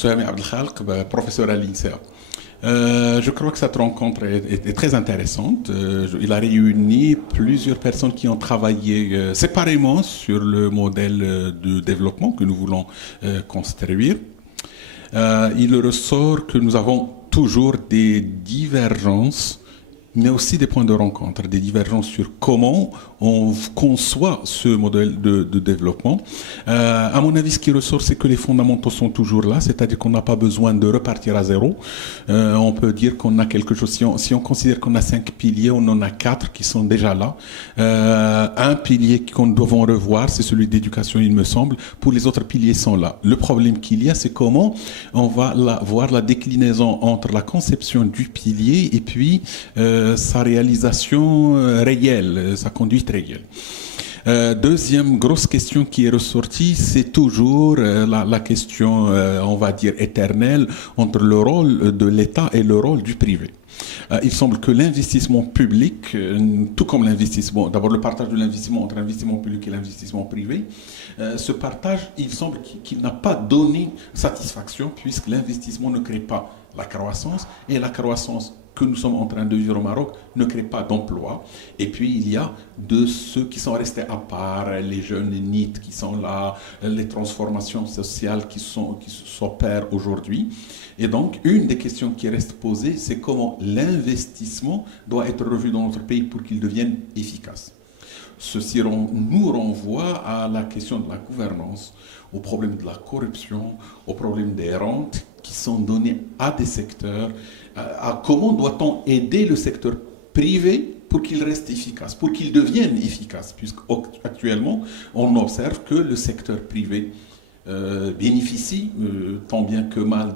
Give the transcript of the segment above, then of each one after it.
Sami Abdelkhalq, professeur à l'INSEA. Je crois que cette rencontre est très intéressante. Il a réuni plusieurs personnes qui ont travaillé séparément sur le modèle de développement que nous voulons construire. Il ressort que nous avons toujours des divergences, mais aussi des points de rencontre, des divergences sur comment on conçoit ce modèle de développement. À mon avis, ce qui ressort, c'est que les fondamentaux sont toujours là, c'est-à-dire qu'on n'a pas besoin de repartir à zéro. On peut dire qu'on a quelque chose, si on considère qu'on a 5 piliers, on en a 4 qui sont déjà là. Un pilier qu'on devons revoir, c'est celui d'éducation, il me semble. Pour les autres piliers sont là. Le problème qu'il y a, c'est comment on va voir la déclinaison entre la conception du pilier et puis sa réalisation réelle, sa conduite réelle. Deuxième grosse question qui est ressortie, c'est toujours la question, on va dire, éternelle entre le rôle de l'État et le rôle du privé. Il semble que l'investissement public, tout comme l'investissement, d'abord le partage de l'investissement entre l'investissement public et l'investissement privé, ce partage, il semble qu'il n'a pas donné satisfaction puisque l'investissement ne crée pas la croissance et la croissance que nous sommes en train de vivre au Maroc ne crée pas d'emploi. Et puis il y a de ceux qui sont restés à part, les jeunes NEET qui sont là, les transformations sociales qui s'opèrent aujourd'hui. Et donc une des questions qui reste posée, c'est comment l'investissement doit être revu dans notre pays pour qu'il devienne efficace. Ceci nous renvoie à la question de la gouvernance, au problème de la corruption, au problème des rentes qui sont données à des secteurs, à comment doit-on aider le secteur privé pour qu'il reste efficace, pour qu'il devienne efficace, puisqu'actuellement, on observe que le secteur privé bénéficie tant bien que mal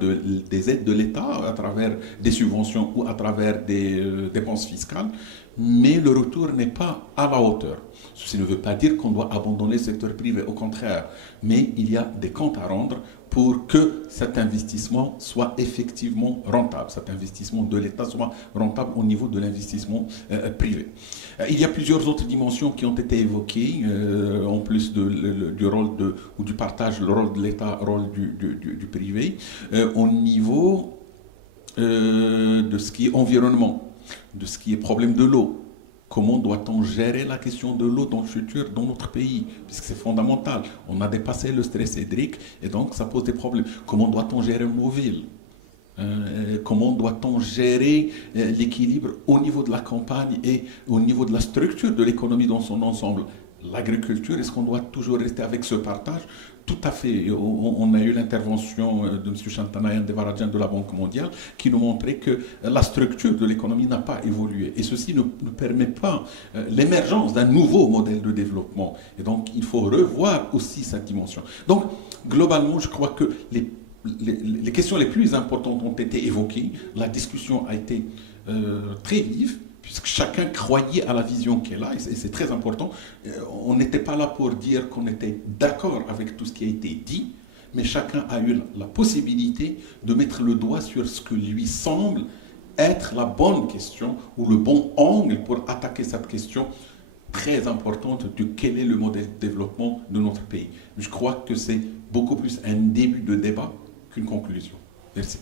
des aides de l'État à travers des subventions ou à travers des dépenses fiscales, mais le retour n'est pas à la hauteur. Ceci ne veut pas dire qu'on doit abandonner le secteur privé, au contraire, mais il y a des comptes à rendre pour que cet investissement soit effectivement rentable, cet investissement de l'État soit rentable au niveau de l'investissement privé. Il y a plusieurs autres dimensions qui ont été évoquées, en plus du rôle ou du partage, le rôle de l'État, le rôle du privé, au niveau de ce qui est environnement, de ce qui est problème de l'eau. Comment doit-on gérer la question de l'eau dans le futur dans notre pays? Puisque c'est fondamental. On a dépassé le stress hydrique et donc ça pose des problèmes. Comment doit-on gérer nos villes? Comment doit-on gérer l'équilibre au niveau de la campagne et au niveau de la structure de l'économie dans son ensemble? L'agriculture, est-ce qu'on doit toujours rester avec ce partage? Tout à fait. On a eu l'intervention de M. Chantanayan Devaradjan de la Banque mondiale qui nous montrait que la structure de l'économie n'a pas évolué. Et ceci ne permet pas l'émergence d'un nouveau modèle de développement. Et donc, il faut revoir aussi cette dimension. Donc, globalement, je crois que les questions les plus importantes ont été évoquées. La discussion a été très vive, puisque chacun croyait à la vision qu'elle a, et c'est très important. On n'était pas là pour dire qu'on était d'accord avec tout ce qui a été dit, mais chacun a eu la possibilité de mettre le doigt sur ce que lui semble être la bonne question ou le bon angle pour attaquer cette question très importante de quel est le modèle de développement de notre pays. Je crois que c'est beaucoup plus un début de débat qu'une conclusion. Merci.